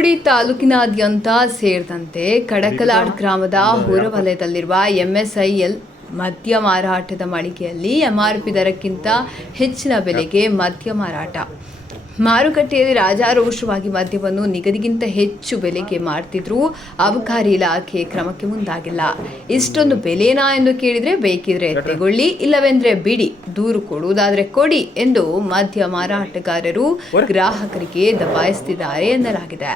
ಚಿಕ್ಕೋಡಿ ತಾಲೂಕಿನಾದ್ಯಂತ ಸೇರಿದಂತೆ ಕಡಕಲಾಡ್ ಗ್ರಾಮದ ಹೊರವಲಯದಲ್ಲಿರುವ ಎಂಎಸ್ಐಎಲ್ ಮದ್ಯ ಮಾರಾಟದ ಮಳಿಗೆಯಲ್ಲಿ ಎಂಆರ್ಪಿ ದರಕ್ಕಿಂತ ಹೆಚ್ಚಿನ ಬೆಲೆಗೆ ಮದ್ಯ ಮಾರಾಟ. ಮಾರುಕಟ್ಟೆಯಲ್ಲಿ ರಾಜಾರೋಷವಾಗಿ ಮದ್ಯವನ್ನು ನಿಗದಿಗಿಂತ ಹೆಚ್ಚು ಬೆಲೆಗೆ ಮಾರ್ತಿದ್ರೂ ಅಬಕಾರಿ ಇಲಾಖೆ ಕ್ರಮಕ್ಕೆ ಮುಂದಾಗಿಲ್ಲ. ಇಷ್ಟೊಂದು ಬೆಲೆನಾ ಎಂದು ಕೇಳಿದ್ರೆ ಬೇಕಿದ್ರೆ ತಗೊಳ್ಳಿ, ಇಲ್ಲವೆಂದ್ರೆ ಬಿಡಿ, ದೂರು ಕೊಡುವುದಾದ್ರೆ ಕೊಡಿ ಎಂದು ಮದ್ಯ ಮಾರಾಟಗಾರರು ಗ್ರಾಹಕರಿಗೆ ದಬಾಯಿಸುತ್ತಿದ್ದಾರೆ ಎನ್ನಲಾಗಿದೆ.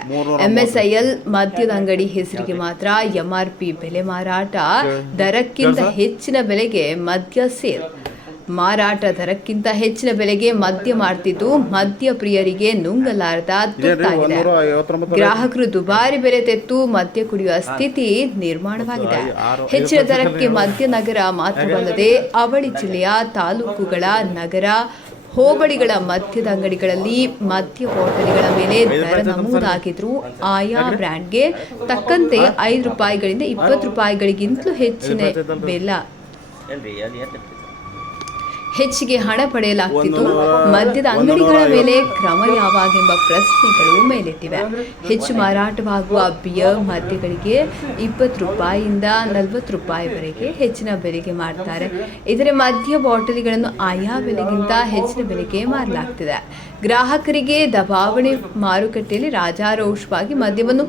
ಎಂಎಸ್ಐಎಲ್ ಮದ್ಯದ ಅಂಗಡಿ ಹೆಸರಿಗೆ ಮಾತ್ರ ಎಂಆರ್ಪಿ ಬೆಲೆ ಮಾರಾಟ, ದರಕ್ಕಿಂತ ಹೆಚ್ಚಿನ ಬೆಲೆಗೆ ಮದ್ಯ ಸೇಲ್. ಮಾರಾಟ ದರಕ್ಕಿಂತ ಹೆಚ್ಚಿನ ಬೆಲೆಗೆ ಮದ್ಯ ಮಾರ್ತಿದ್ದು ಮದ್ಯ ಪ್ರಿಯರಿಗೆ ನುಂಗಲಾರದ ತುತ್ತಾಗಿದೆ. ಗ್ರಾಹಕರು ದುಬಾರಿ ಬೆಲೆ ತೆತ್ತು ಮದ್ಯ ಕುಡಿಯುವ ಸ್ಥಿತಿ ನಿರ್ಮಾಣವಾಗಿದೆ. ಹೆಚ್ಚಿನ ದರಕ್ಕೆ ಮದ್ಯ ನಗರ ಮಾತ್ರವಲ್ಲದೆ ಅವಳಿ ಜಿಲ್ಲೆಯ ತಾಲೂಕುಗಳ ನಗರ ಹೋಬಳಿಗಳ ಮದ್ಯದ ಅಂಗಡಿಗಳಲ್ಲಿ ಮದ್ಯ ಬಾಟಲಿಗಳ ಮೇಲೆ ದರ ನಮೂದಾಗಿದ್ರು ಆಯಾ ಬ್ರ್ಯಾಂಡ್ಗೆ ತಕ್ಕಂತೆ ₹5ಗಳಿಂದ ₹20ಗಳಿಗಿಂತಲೂ ಹೆಚ್ಚಿಗೆ ಹಣ ಪಡೆಯಲಾಗ್ತಿತ್ತು. ಮದ್ಯದ ಅಂಗಡಿಗಳ ಮೇಲೆ ಕ್ರಮ ಯಾವಾಗೆಂಬ ಪ್ರಶ್ನೆಗಳು ಮೇಲೆಟ್ಟಿವೆ. ಹೆಚ್ಚು ಮಾರಾಟವಾಗುವ ಬಿಯರ್ ಮದ್ಯಗಳಿಗೆ ₹20ಯಿಂದ ₹40ವರೆಗೆ ಹೆಚ್ಚಿನ ಬೆಲೆಗೆ ಮಾರ್ತಾರೆ. ಇದರ ಮದ್ಯ ಬಾಟಲಿಗಳನ್ನು ಆಯಾ ಬೆಲೆಗಿಂತ ಹೆಚ್ಚಿನ ಬೆಲೆಗೆ ಮಾರಲಾಗ್ತಿದೆ. ಗ್ರಾಹಕರಿಗೆ ದಬಾವಣೆ. ಮಾರುಕಟ್ಟೆಯಲ್ಲಿ ರಾಜಾರೋಷವಾಗಿ ಮದ್ಯವನ್ನು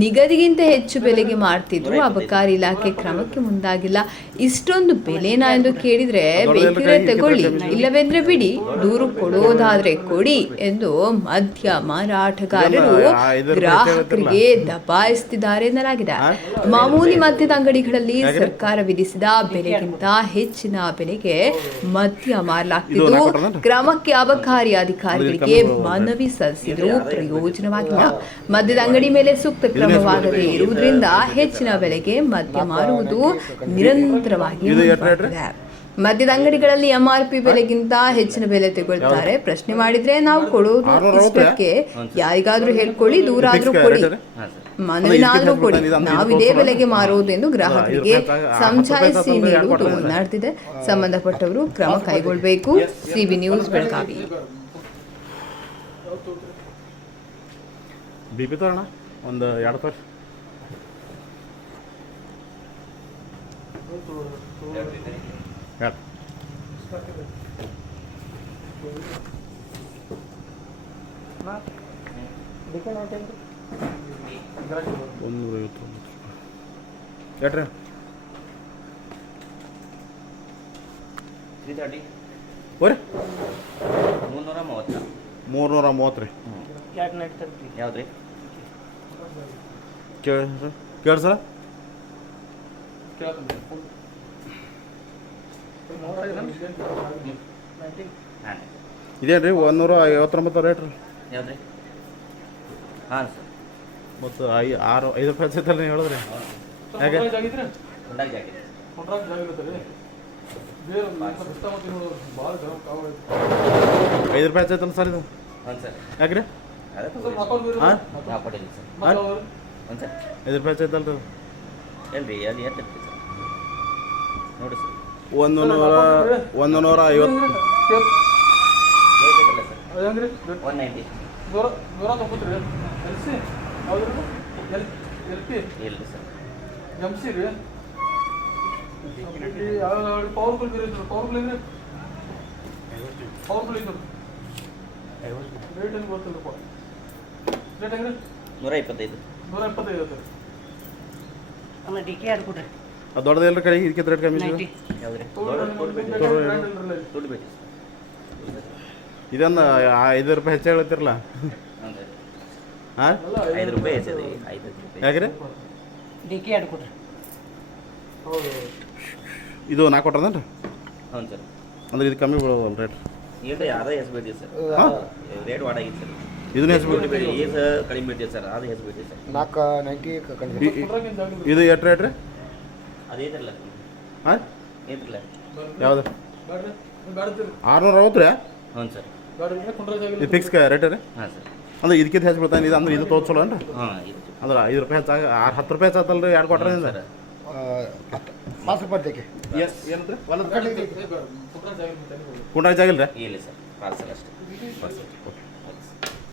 ನಿಗದಿಗಿಂತ ಹೆಚ್ಚು ಬೆಲೆಗೆ ಮಾರ್ತಿದ್ರು ಅಬಕಾರಿ ಇಲಾಖೆ ಕ್ರಮಕ್ಕೆ ಮುಂದಾಗಿಲ್ಲ. ಇಷ್ಟೊಂದು ಬೆಲೆನಾ ಎಂದು ಕೇಳಿದ್ರೆ ಬೇಕಿದ್ರೆ ತಗೊಳ್ಳಿ, ಇಲ್ಲವೆಂದ್ರೆ ಬಿಡಿ, ದೂರು ಕೊಡೋದಾದ್ರೆ ಕೊಡಿ ಎಂದು ಮದ್ಯ ಮಾರಾಟಗಾರರು ಗ್ರಾಹಕರಿಗೆ ದಬಾಯಿಸುತ್ತಿದ್ದಾರೆ ಎನ್ನಲಾಗಿದೆ. ಮಾಮೂಲಿ ಮದ್ಯದ ಅಂಗಡಿಗಳಲ್ಲಿ ಸರ್ಕಾರ ವಿಧಿಸಿದ ಬೆಲೆಗಿಂತ ಹೆಚ್ಚಿನ ಬೆಲೆಗೆ ಮದ್ಯ ಮಾರಲಾಗ್ತಿದ್ದು ಕ್ರಮಕ್ಕೆ ಅಬಕಾರಿ ಅಧಿಕಾರಿಗಳಿಗೆ ಮನವಿ ಸಲ್ಲಿಸಿದರೂ ಪ್ರಯೋಜನವಾಗಿಲ್ಲ. ಮದ್ಯದ ಅಂಗಡಿ ಮೇಲೆ ಸೂಕ್ತ ಕ್ರಮವಾಗದೇ ಇರುವುದರಿಂದ ಹೆಚ್ಚಿನ ಬೆಲೆಗೆ ಮದ್ಯ ಮಾರುವುದು ನಿರಂತರವಾಗಿ ಮುಂದುವರೆದಿದೆ. ಮದ್ಯದ ಅಂಗಡಿಗಳಲ್ಲಿ ಎಂಆರ್ಪಿ ಬೆಲೆಗಿಂತ ಹೆಚ್ಚಿನ ಬೆಲೆ ತಗೊಳ್ತಾರೆ. ಪ್ರಶ್ನೆ ಮಾಡಿದ್ರೆ ನಾವು ಕೊಡೋದು ಇಷ್ಟಕ್ಕೆ, ಯಾರಿಗಾದ್ರೂ ಹೇಳ್ಕೊಳ್ಳಿ, ದೂರಾದ್ರೂ ಕೊಡಿ, ಮನವಿನಾದ್ರೂ ಕೊಡಿ, ನಾವಿದೇ ಬೆಲೆಗೆ ಮಾರುವುದು ಎಂದು ಗ್ರಾಹಕರಿಗೆ ಸಮಜಾಯಿಸಿ ನೀಡುವುದು ನಡೆದಿದೆ. ಸಂಬಂಧಪಟ್ಟವರು ಕ್ರಮ ಕೈಗೊಳ್ಳಬೇಕು. C B news Belagavi. ಬಿಪಿ ತಗೋಣ ಒಂದು 2 ತಾಸು. ಎಟ್ರಿ 330 ರೀ. ಯಾವ್ದ್ರಿ ಕೇಳಿ ಸರ್, ಇದೇನ್ರಿ 159 ರೇಟ್ ರೀ. ಯಾವ್ದ್ರಿ? ಹಾಂ ಸರ್. ಮತ್ತು ₹5 ಸಿಗ್ತಲ್ಲ ನೀವು ಹೇಳಿದ್ರಿ. ಯಾಕೆ ₹5 ಐತಲ್ಲ ಸರ್ ಇದು? ಹಾಂ ಸರ್. ಯಾಕ್ರಿ? ಹಾಂ ಸರ್ ₹5 ಐತಲ್ರಿ ಎಲ್ರಿ ಅಲ್ಲಿ ಎಷ್ಟು ಸರ್ ನೋಡಿ ಸರ್. 150 190 ಇಲ್ಲ ಸರ್. ದೊಡ್ಡದೆಲ್ಲ ಕಡೆ ಇದಕ್ಕೆ ರೇಟ್ ಕಮ್ಮಿ. ಇದೊಂದು ₹5 ಹೆಚ್ಚು ಹೇಳ್ತಿರಲ್ಲ. ಹಾಂ ₹5 ಯಾಕ್ರಿ? ಇದು 4 ಕೊಟ್ಟದೇನ್ರಿ? ಹೌದು ಸರ್. ಅಂದ್ರೆ ಇದು ಕಮ್ಮಿ ಬೀಳೋದಲ್ಲ ರೇಟ್? ಇಲ್ರಿ, ಅದೇ ಹೆಸರು ಸರ್. Rate ವಾಡಾಗಿತ್ತು sir. ಇದನ್ನ ಹೆಸರು ಕಡಿಮೆ ಬಿಟ್ಟಿದೆ ಸರ್. ಅದು ಹೆಸರು ಬಿಟ್ಟಿದೆ ಸರ್. 490. ಇದು ಎಷ್ಟು ರೇಟ್ ರೀ? ಅದೇನಿಲ್ಲ. ಹಾಂ ಏನಿಲ್ಲ. ಯಾವುದು? 660 ರೀ? ಹ್ಞೂ ಸರ್. ಇದು ಫಿಕ್ಸ್ ರೇಟ್ ರೀ? ಹಾಂ ಸರ್. ಅಂದ್ರೆ ಇದಕ್ಕಿಂತ ಹೆಚ್ಚು ಬಿಡ್ತಾನೆ ಇದು? ಅಂದ್ರೆ ಇದು ತೋರ್ಸಲ್ಲ ಅನ್ರಿ? ಹಾಂ, ಇದು ಅಂದ್ರೆ ₹5 ಹೆಚ್ಚಾಗ ₹10 ಹೆಚ್ಚಾತಲ್ರಿ 2 ಕೊಟ್ರಿಂದ? ಏನಂದ್ರೆ ಕುಂಡ್ರಾಗ ಜಾಗಿಲ್ಲ ರೀ? ಇಲ್ಲ ಸರ್, ಪಾರ್ಸಲ್ ಅಷ್ಟೇ.